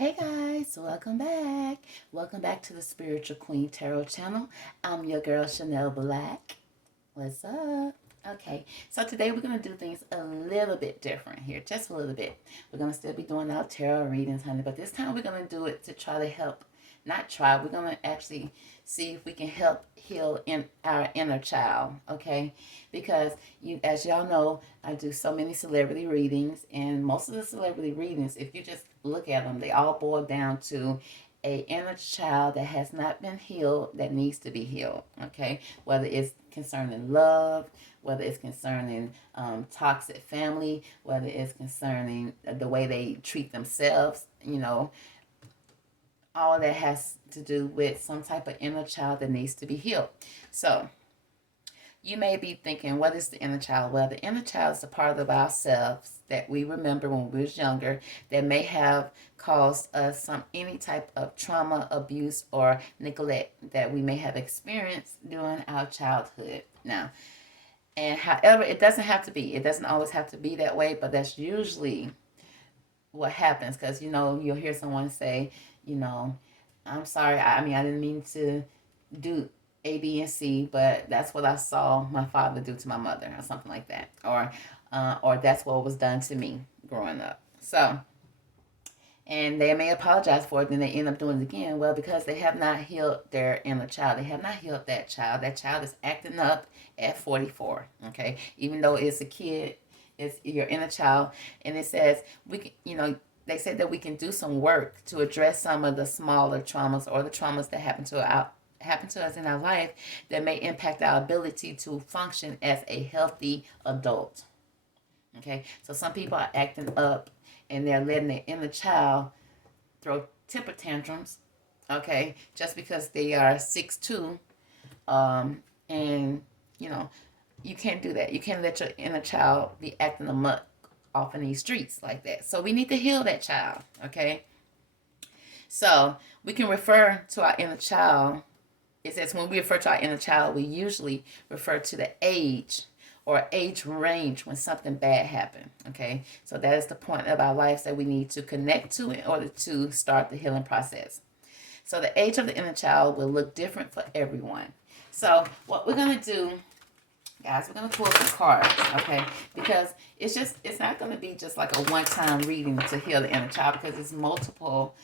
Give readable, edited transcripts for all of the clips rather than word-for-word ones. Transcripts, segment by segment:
Hey guys, welcome back. Welcome back to the Spiritual Queen Tarot channel. I'm your girl Shannel Black. What's up? Okay, so today we're going to do things a little bit different here, just a little bit. We're going to still be doing our tarot readings, honey, but this time we're going to do it to try to help. Not try, we're going to actually see if we can help heal in our inner child, okay? Because as y'all know, I do so many celebrity readings, and most of the celebrity readings, if you just look at them, they all boil down to a inner child that has not been healed that needs to be healed, okay? Whether it's concerning love, whether it's concerning toxic family, whether it's concerning the way they treat themselves, all that has to do with some type of inner child that needs to be healed. So you may be thinking, what is the inner child? Well, the inner child is a part of ourselves that we remember when we was younger that may have caused us any type of trauma, abuse, or neglect that we may have experienced during our childhood. Now, and however, it doesn't have to be. It doesn't always have to be that way, but that's usually what happens because, you'll hear someone say, I'm sorry. I didn't mean to do A, B, and C, but that's what I saw my father do to my mother, or something like that, or that's what was done to me growing up. So, and they may apologize for it, then they end up doing it again. Well, because they have not healed their inner child, they have not healed that child. That child is acting up at 44. Okay, even though it's a kid, it's your inner child, and it says we can, they said that we can do some work to address some of the smaller traumas or the traumas that happen to us in our life that may impact our ability to function as a healthy adult. Okay, so some people are acting up and they're letting their inner child throw temper tantrums. Okay, just because they are 6'2", and you can't do that. You can't let your inner child be acting a muck off in these streets like that. So we need to heal that child. Okay, so we can refer to our inner child. It says when we refer to our inner child, we usually refer to the age or age range when something bad happened. Okay, so that is the point of our lives that we need to connect to in order to start the healing process. So the age of the inner child will look different for everyone. So what we're going to do, guys, we're going to pull some cards, okay? Because it's not going to be just like a one-time reading to heal the inner child, because it's multiple,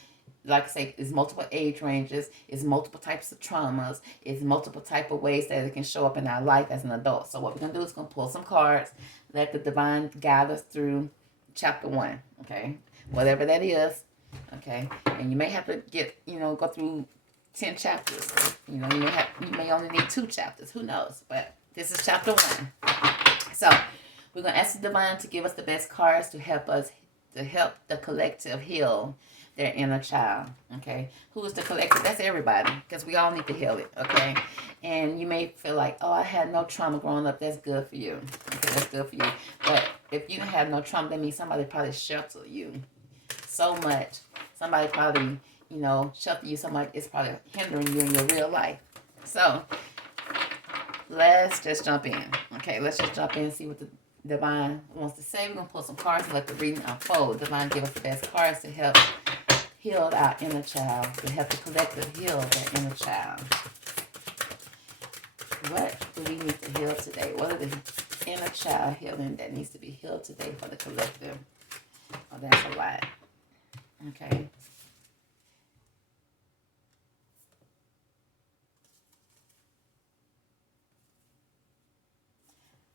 like I say, it's multiple age ranges, it's multiple types of traumas, it's multiple type of ways that it can show up in our life as an adult. So what we're going to do is going to pull some cards, let the divine guide us through chapter 1, okay? Whatever that is, okay? And you may have to go through 10 chapters. You may only need 2 chapters. Who knows? But this is chapter 1. So we're going to ask the divine to give us the best cards to help the collective heal their inner child. Okay, who is the collective? That's everybody, because we all need to heal it. Okay, and you may feel like, oh, I had no trauma growing up. That's good for you. Okay, that's good for you. But if you have no trauma, that means somebody probably sheltered you so much. Somebody probably shelter you so much, it's probably hindering you in your real life. So let's just jump in. Okay, let's just jump in and see what the divine wants to say. We're going to pull some cards and let the reading unfold. Divine, give us the best cards to help heal our inner child, to help the collective heal their inner child. What do we need to heal today? What are the inner child healing that needs to be healed today for the collective? Oh, that's a lot. Okay.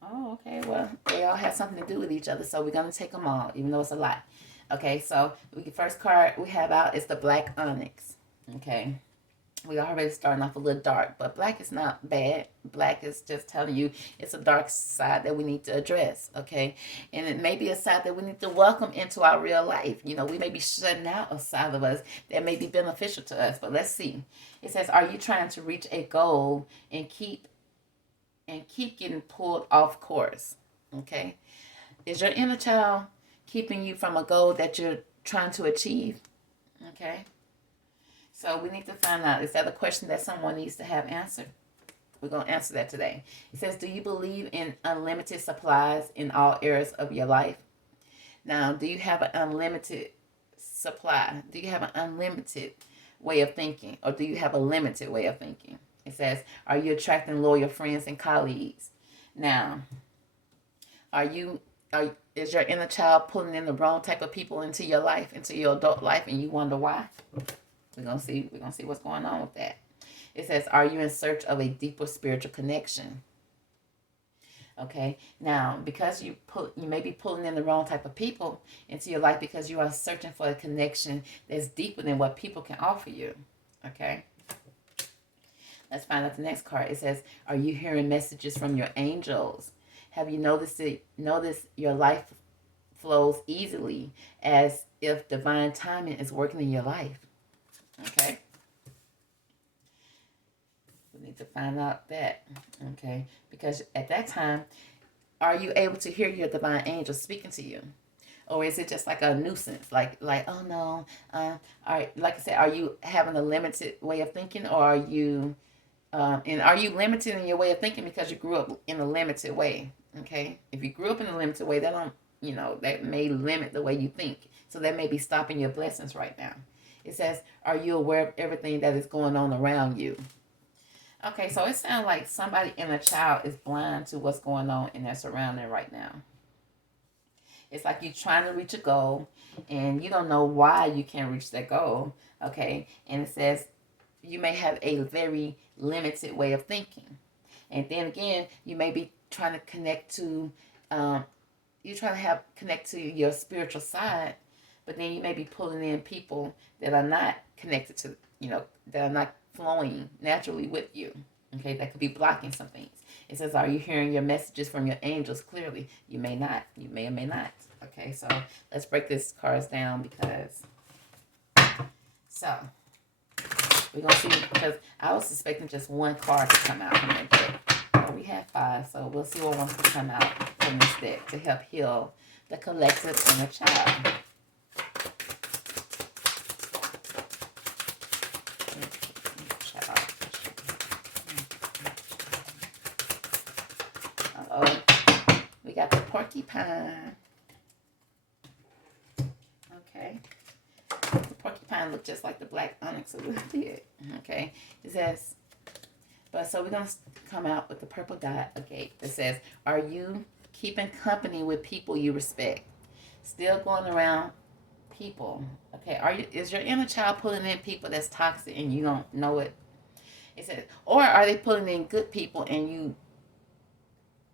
Oh, okay. Well, they all have something to do with each other, so we're gonna take them all, even though it's a lot. Okay, so first card we have out is the Black Onyx. Okay, we already starting off a little dark, but black is not bad. Black is just telling you it's a dark side that we need to address. Okay, and it may be a side that we need to welcome into our real life. We may be shutting out a side of us that may be beneficial to us. But let's see. It says, are you trying to reach a goal and keep getting pulled off course? Okay, is your inner child keeping you from a goal that you're trying to achieve? Okay, so we need to find out, is that a question that someone needs to have answered? We're going to answer that today. It says, do you believe in unlimited supplies in all areas of your life? Now, do you have an unlimited supply? Do you have an unlimited way of thinking, or do you have a limited way of thinking? It says, are you attracting loyal friends and colleagues? Now, is your inner child pulling in the wrong type of people into your life, into your adult life, and you wonder why? We're gonna see what's going on with that. It says, are you in search of a deeper spiritual connection? Okay, now because you may be pulling in the wrong type of people into your life because you are searching for a connection that's deeper than what people can offer you. Okay, let's find out the next card. It says, are you hearing messages from your angels? Have you noticed your life flows easily as if divine timing is working in your life? Okay, we need to find out that. Okay, because at that time, are you able to hear your divine angel speaking to you? Or is it just like a nuisance? Like oh no, like I said, are you having a limited way of thinking, or are you, and are you limited in your way of thinking because you grew up in a limited way? Okay, if you grew up in a limited way, that may limit the way you think. So that may be stopping your blessings right now. It says, are you aware of everything that is going on around you? Okay, so it sounds like somebody in a child is blind to what's going on in their surrounding right now. It's like you're trying to reach a goal and you don't know why you can't reach that goal. Okay, and it says you may have a very limited way of thinking. And then again, you may be trying to connect to, connect to your spiritual side, but then you may be pulling in people that are not connected to, that are not flowing naturally with you. Okay, that could be blocking some things. It says, are you hearing your messages from your angels clearly? You may not. You may or may not. Okay, so let's break these cards down so we're going to see, because I was suspecting just one card to come out from that deck. But we have 5, so we'll see what wants to come out from this deck to help heal the collective inner child. We got the porcupine. Okay. The porcupine looked just like the black onyx a little bit. Okay. It says, so we're going to come out with the purple dot again. It says, are you keeping company with people you respect? Still going around people. Okay. Is your inner child pulling in people that's toxic and you don't know it? It says, or are they pulling in good people and you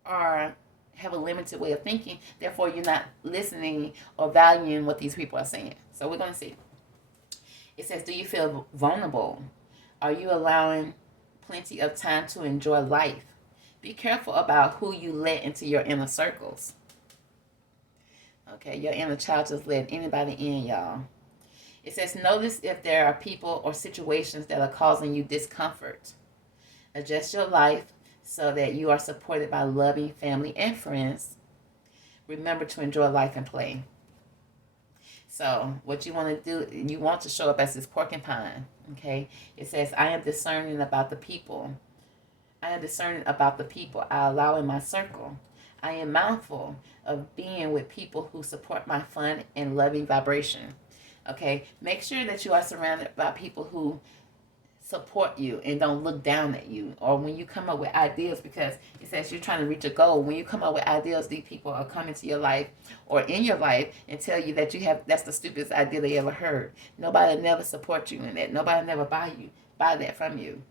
have a limited way of thinking, therefore you're not listening or valuing what these people are saying? So we're going to see. It says, do you feel vulnerable? Are you allowing plenty of time to enjoy life? Be careful about who you let into your inner circles. Okay, your inner child just let anybody in, y'all. It says, notice if there are people or situations that are causing you discomfort. Adjust your life so that you are supported by loving family and friends. Remember to enjoy life and play. So what you want to do, you want to show up as this porcupine. Okay. It says, I am discerning about the people. I allow in my circle. I am mindful of being with people who support my fun and loving vibration. Okay. Make sure that you are surrounded by people who support you and don't look down at you, or when you come up with ideas, because it says you're trying to reach a goal. When you come up with ideas, these people are coming to your life or in your life and tell you that that's the stupidest idea they ever heard. Nobody will never support you in that. Nobody will never buy that from you.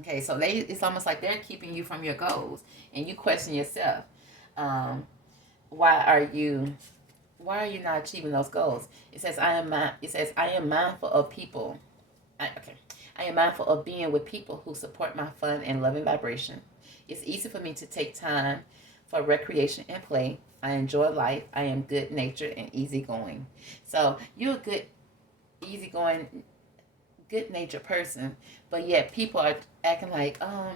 Okay, so it's almost like they're keeping you from your goals, and you question yourself, why are you not achieving those goals? It says I am mindful of people. I am mindful of being with people who support my fun and loving vibration. It's easy for me to take time for recreation and play. I enjoy life. I am good-natured and easygoing. So you're a good, easygoing, good-natured person, but yet people are acting like, oh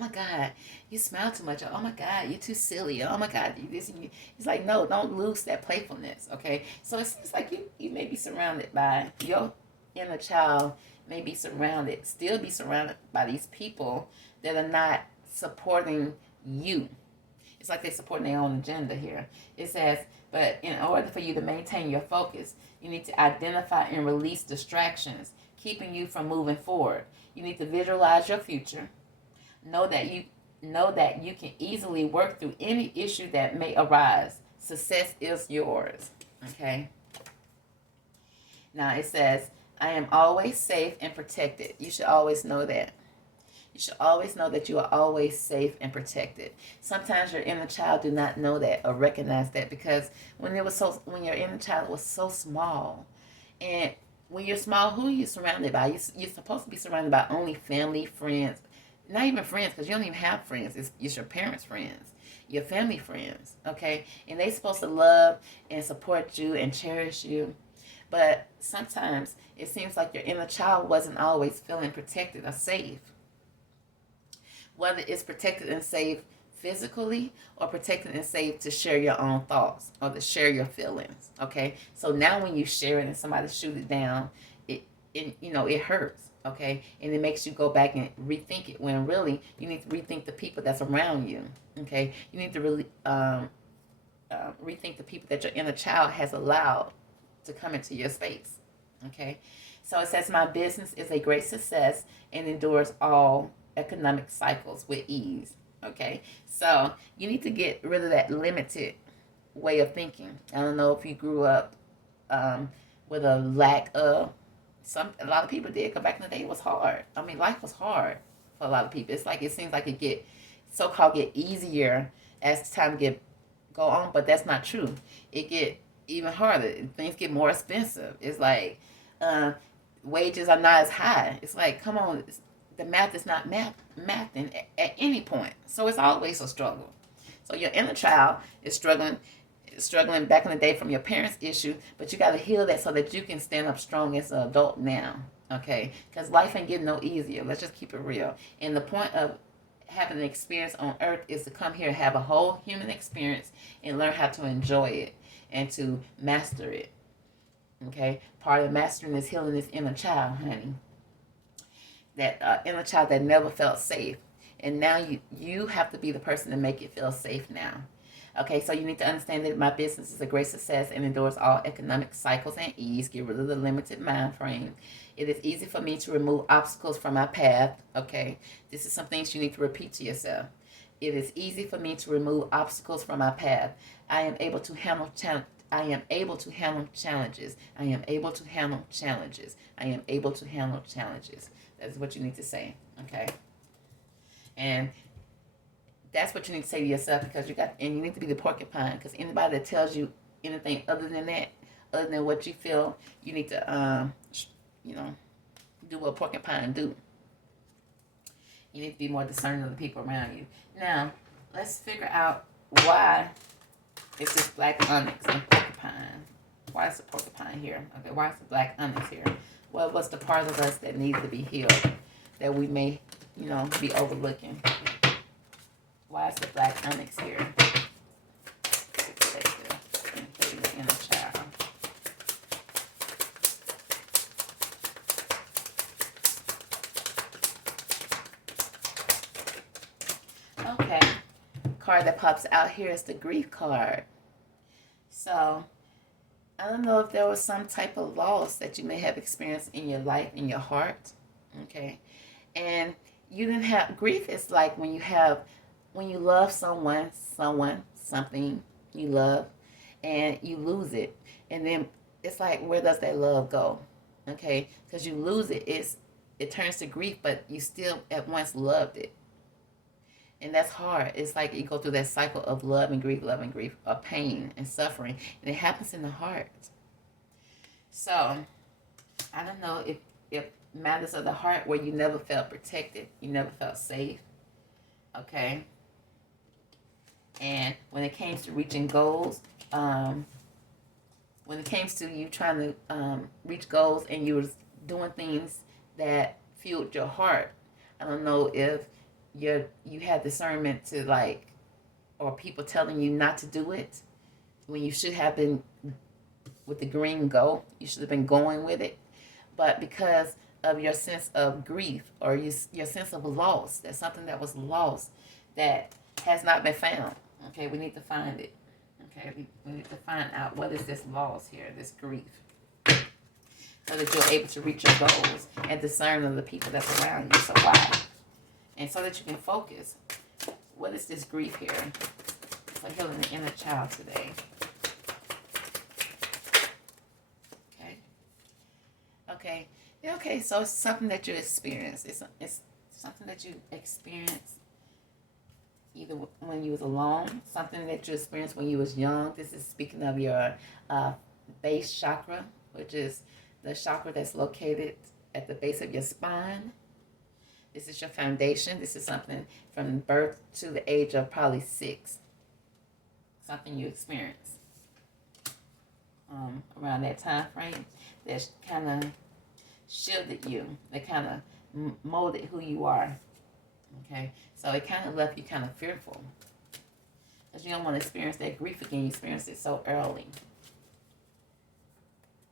my God, you smile too much. Oh my God, you're too silly. Oh my God, you this and you. It's like, no, don't lose that playfulness. Okay, so it seems like you may be surrounded by your inner child. May be still be surrounded by these people that are not supporting you. It's like they're supporting their own agenda here. It says, But in order for you to maintain your focus, you need to identify and release distractions, keeping you from moving forward. You need to visualize your future. Know that you can easily work through any issue that may arise. Success is yours. Okay? Now it says, I am always safe and protected. You should always know that. You should always know that you are always safe and protected. Sometimes your inner child do not know that or recognize that, because when your inner child was so small, and when you're small, who are you surrounded by? You're supposed to be surrounded by only family, friends, not even friends, because you don't even have friends. It's your parents' friends, your family friends, okay? And they're supposed to love and support you and cherish you. But sometimes it seems like your inner child wasn't always feeling protected or safe. Whether it's protected and safe physically or protected and safe to share your own thoughts or to share your feelings. Okay, so now when you share it and somebody shoot it down, it hurts. Okay, and it makes you go back and rethink it, when really you need to rethink the people that's around you. Okay, you need to really rethink the people that your inner child has allowed to come into your space. Okay, so it says, my business is a great success and endures all economic cycles with ease. Okay, so you need to get rid of that limited way of thinking. I don't know if you grew up with a lack of a lot of people did, because back in the day it was hard. I mean, life was hard for a lot of people. It's like it seems like it get easier as time go on, but that's not true. It get even harder. Things get more expensive. It's like wages are not as high. It's like, come on, the math is not mathing at any point. So it's always a struggle. So your inner child is struggling back in the day from your parents' issue, but you got to heal that so that you can stand up strong as an adult now. Okay? Because life ain't getting no easier. Let's just keep it real. And the point of having an experience on earth is to come here and have a whole human experience and learn how to enjoy it and to master it. Okay? Part of mastering is healing this inner child, honey. That inner child that never felt safe. And now you have to be the person to make it feel safe now. Okay, so you need to understand that my business is a great success and endures all economic cycles and ease. Get rid of the limited mind frame. It is easy for me to remove obstacles from my path. Okay, this is some things you need to repeat to yourself. It is easy for me to remove obstacles from my path. I am able to handle challenges. I am able to handle challenges. I am able to handle challenges. I am able to handle challenges. That's what you need to say, okay? And that's what you need to say to yourself, because you need to be the porcupine, because anybody that tells you anything other than that, other than what you feel, you need to, do what porcupine do. You need to be more discerning of the people around you. Now, let's figure out why it's this black onyx and porcupine. Why is the porcupine here? Okay, why is the black onyx here? Well, what's the part of us that needs to be healed, that we may, be overlooking? Why is the black onyx here? The inner child. Okay. Card that pops out here is the grief card. So I don't know if there was some type of loss that you may have experienced in your life, in your heart. Okay. And you didn't have grief. Is like when you love someone, something you love, and you lose it. And then it's like, where does that love go? Okay. Because you lose it, it turns to grief, but you still at once loved it. And that's hard. It's like you go through that cycle of love and grief, of pain and suffering. And it happens in the heart. So, I don't know if matters of the heart where you never felt protected, you never felt safe. Okay? And when it came to reaching goals, when it came to you trying to reach goals and you was doing things that fueled your heart, I don't know if you had discernment to or people telling you not to do it when you should have been with the green go. You should have been going with it. But because of your sense of grief or your sense of loss, that's something that was lost that has not been found. Okay, we need to find it. Okay, we need to find out what is this loss here, this grief, so that you're able to reach your goals and discern of the people that's around you. So why? And so that you can focus. What is this grief here for healing the inner child today? Okay. Okay. Okay, so it's something that you experience. It's something that you experience either when you was alone, something that you experienced when you was young. This is speaking of your base chakra, which is the chakra that's located at the base of your spine. This is your foundation. This is something from birth to the age of probably 6. Something you experienced around that time frame that kind of shielded you. That kind of molded who you are. Okay, so it kind of left you kind of fearful because you don't want to experience that grief again. You experienced it so early.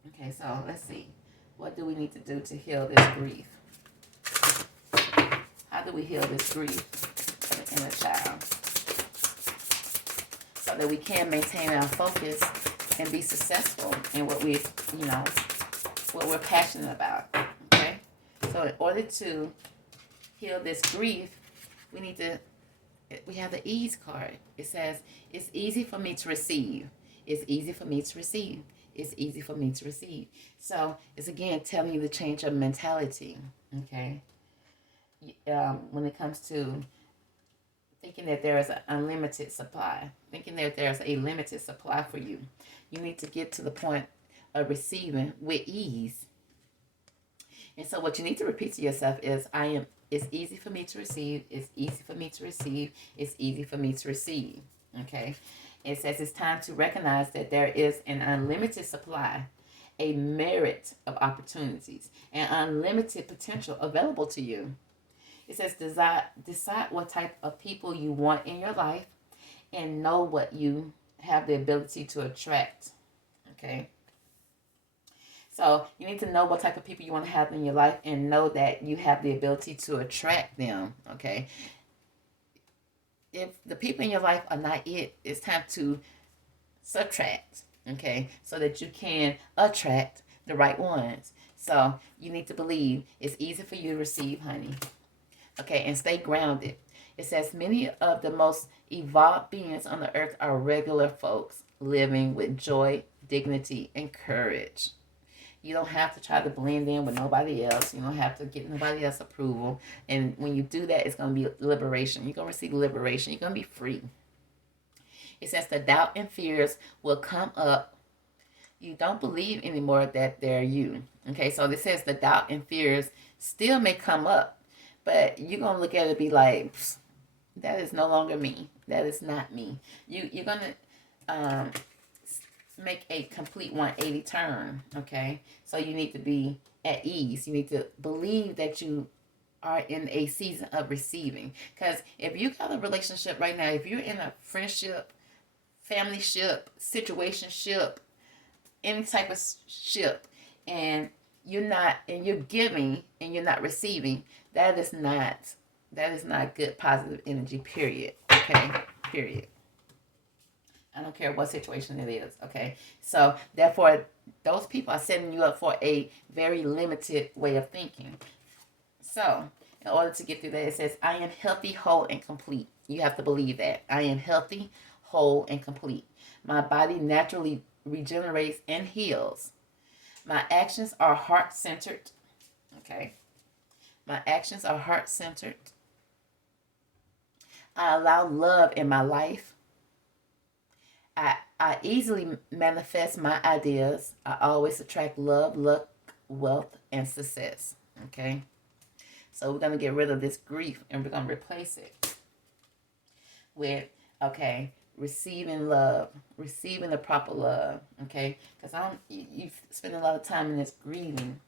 Okay, so let's see. What do we need to do to heal this grief? How do we heal this grief for the inner child so that we can maintain our focus and be successful in what we, what we're passionate about? Okay, so in order to heal this grief, we have the ease card. It says, it's easy for me to receive. It's easy for me to receive. It's easy for me to receive. So it's again telling you to change your mentality. Okay. When it comes to thinking that there is an unlimited supply, thinking that there's a limited supply for you, you need to get to the point of receiving with ease. And so what you need to repeat to yourself is, it's easy for me to receive. It's easy for me to receive. It's easy for me to receive. Okay. It says it's time to recognize that there is an unlimited supply, a merit of opportunities, and unlimited potential available to you. It says decide what type of people you want in your life and know what you have the ability to attract. Okay. So you need to know what type of people you want to have in your life and know that you have the ability to attract them, okay? If the people in your life are not it, it's time to subtract, okay? So that you can attract the right ones. So you need to believe it's easy for you to receive, honey. Okay, and stay grounded. It says many of the most evolved beings on the earth are regular folks living with joy, dignity, and courage. You don't have to try to blend in with nobody else. You don't have to get nobody else's approval. And when you do that, it's going to be liberation. You're going to receive liberation. You're going to be free. It says the doubt and fears will come up. You don't believe anymore that they're you. Okay, so this says the doubt and fears still may come up. But you're going to look at it and be like, that is no longer me. That is not me. You're going to make a complete 180 turn, okay? So you need to be at ease. You need to believe that you are in a season of receiving. Because if you got a relationship right now, if you're in a friendship, family ship, situation ship, any type of ship, and you're giving and you're not receiving, that is not good positive energy, period. Okay? Period. I don't care what situation it is, okay? So, therefore, those people are setting you up for a very limited way of thinking. So, in order to get through that, it says, I am healthy, whole, and complete. You have to believe that. I am healthy, whole, and complete. My body naturally regenerates and heals. My actions are heart-centered, okay? My actions are heart-centered. I allow love in my life. I easily manifest my ideas. I always attract love, luck, wealth, and success. Okay? So we're going to get rid of this grief and we're going to replace it with, okay, receiving love, receiving the proper love. Okay? Because you spend a lot of time in this grieving,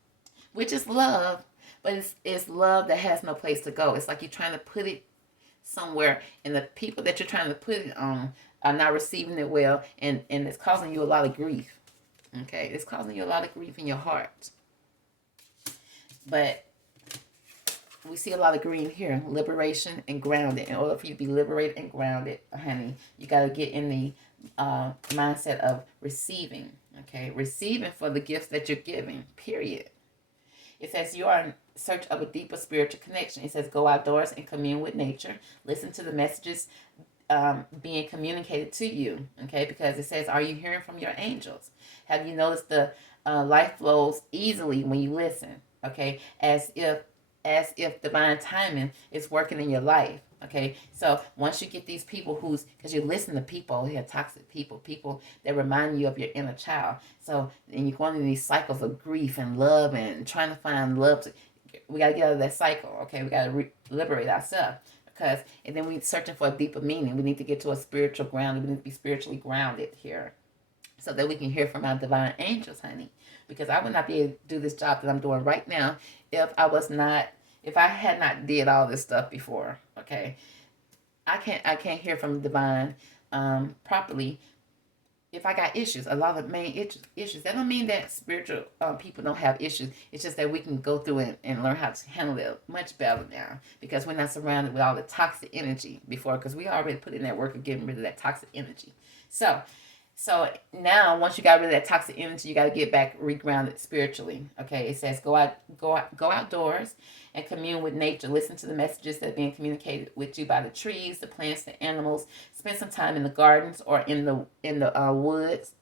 which is love, but it's love that has no place to go. It's like you're trying to put it somewhere, and the people that you're trying to put it on are not receiving it well, and it's causing you a lot of grief. Okay, it's causing you a lot of grief in your heart. But we see a lot of green here, liberation and grounded. In order for you to be liberated and grounded, honey, you got to get in the mindset of receiving. Okay, receiving for the gifts that you're giving. Period. It says you are in search of a deeper spiritual connection. It says go outdoors and commune with nature. Listen to the messages being communicated to you. Okay, because it says, are you hearing from your angels? Have you noticed the life flows easily when you listen? Okay, as if divine timing is working in your life. Okay, so once you get these people because you listen to people, you have toxic people that remind you of your inner child. So, and you're going in these cycles of grief and love and trying to find love. We got to get out of that cycle. Okay, we got to liberate ourselves. And then we're searching for a deeper meaning. We need to get to a spiritual ground. We need to be spiritually grounded here so that we can hear from our divine angels, honey. Because I would not be able to do this job that I'm doing right now if I had not did all this stuff before. Okay, I can't hear from divine properly if I got issues. A lot of main issues. That don't mean that spiritual people don't have issues. It's just that we can go through it and learn how to handle it much better now because we're not surrounded with all the toxic energy before. Because we already put in that work of getting rid of that toxic energy. So now, once you got rid of that toxic energy, you got to get back regrounded spiritually. Okay, it says go outdoors and commune with nature. Listen to the messages that are being communicated with you by the trees, the plants, the animals. Spend some time in the gardens or in the woods.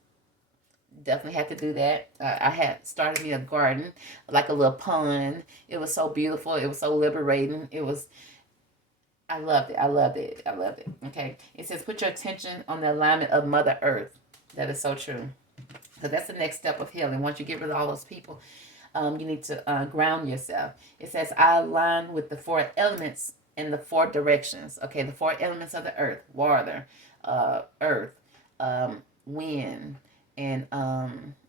Definitely have to do that. I had started me a garden, like a little pond. It was so beautiful. It was so liberating. I loved it. I loved it. I loved it. Okay. It says put your attention on the alignment of Mother Earth. That is so true. So that's the next step of healing. Once you get rid of all those people, you need to ground yourself. It says, I align with the 4 elements in the 4 directions. Okay, the 4 elements of the earth: water, earth, wind, and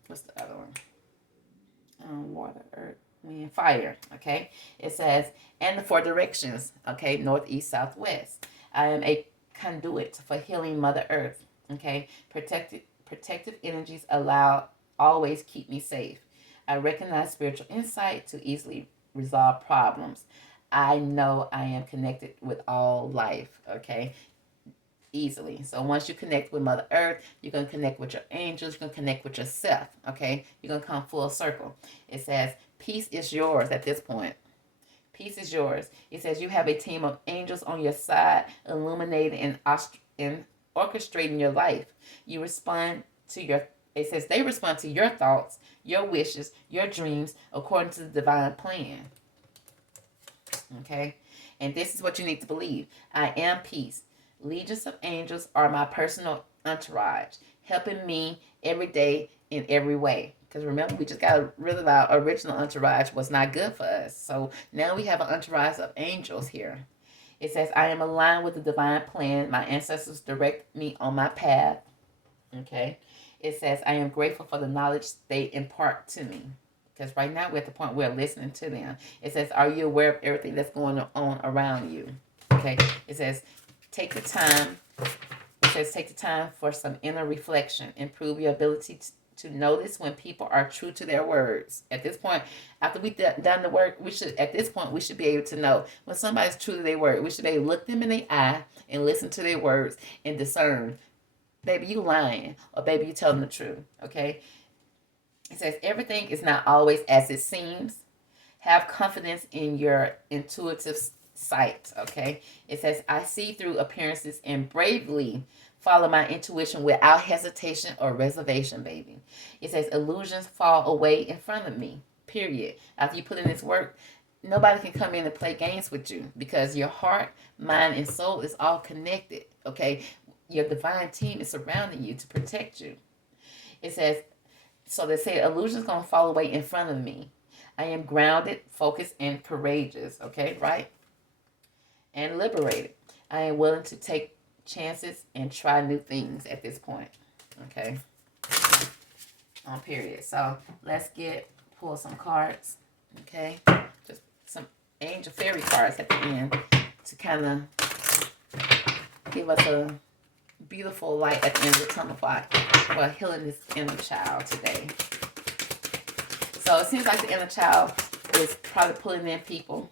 what's the other one? Water, earth, wind, fire. Okay, it says, and the 4 directions. Okay, north, east, south, west. I am a conduit for healing Mother Earth. Okay, protective energies always keep me safe. I recognize spiritual insight to easily resolve problems. I know I am connected with all life. Okay, easily. So once you connect with Mother Earth, you're going to connect with your angels. You're going to connect with yourself. Okay, you're going to come full circle. It says peace is yours at this point. Peace is yours. It says you have a team of angels on your side, illuminating and orchestrating your life. You respond to it says they respond to your thoughts, your wishes, your dreams, according to the divine plan. Okay? And this is what you need to believe. I am peace. Legions of angels are my personal entourage, helping me every day in every way. Because remember, we just got rid of our original entourage was not good for us. So now we have an entourage of angels here. It says, I am aligned with the divine plan. My ancestors direct me on my path. Okay. It says, I am grateful for the knowledge they impart to me. Because right now we're at the point where we're listening to them. It says, are you aware of everything that's going on around you? Okay. It says, take the time. It says, take the time for some inner reflection. Improve your ability to notice when people are true to their words. At this point, after we've done the work, we should be able to know when somebody's true to their word. We should be able to look them in the eye and listen to their words and discern, baby, you lying, or baby, you telling the truth. Okay. It says everything is not always as it seems. Have confidence in your intuitive sight. Okay. It says I see through appearances and bravely follow my intuition without hesitation or reservation, baby. It says illusions fall away in front of me. Period. After you put in this work, nobody can come in and play games with you because your heart, mind, and soul is all connected. Okay. Your divine team is surrounding you to protect you. It says, so they say illusions gonna fall away in front of me. I am grounded, focused, and courageous. Okay, right? And liberated. I am willing to take chances and try new things at this point. Okay. On period. So let's pull some cards. Okay. Just some angel fairy cards at the end to kind of give us a beautiful light at the end of the tunnel for healing this inner child today. So it seems like the inner child is probably pulling in people.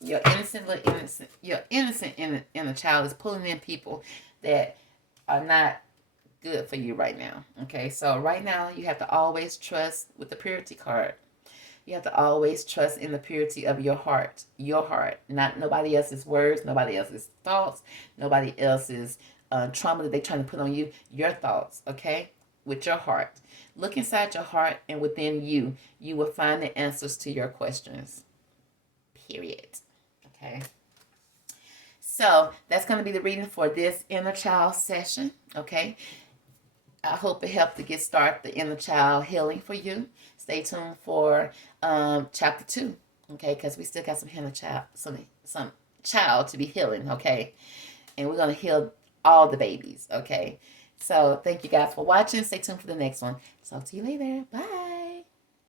Your innocent inner child is pulling in people that are not good for you right now. Okay, so right now you have to always trust with the purity card. You have to always trust in the purity of your heart, not nobody else's words, nobody else's thoughts, nobody else's trauma that they're trying to put on you. Your thoughts, okay, with your heart. Look inside your heart, and within you, you will find the answers to your questions. Period. Okay. So that's going to be the reading for this inner child session. Okay. I hope it helped to get started the inner child healing for you. Stay tuned for chapter 2, okay? Because we still got some inner child, some child to be healing, okay? And we're gonna heal all the babies, okay? So thank you guys for watching. Stay tuned for the next one. Talk to you later. Bye.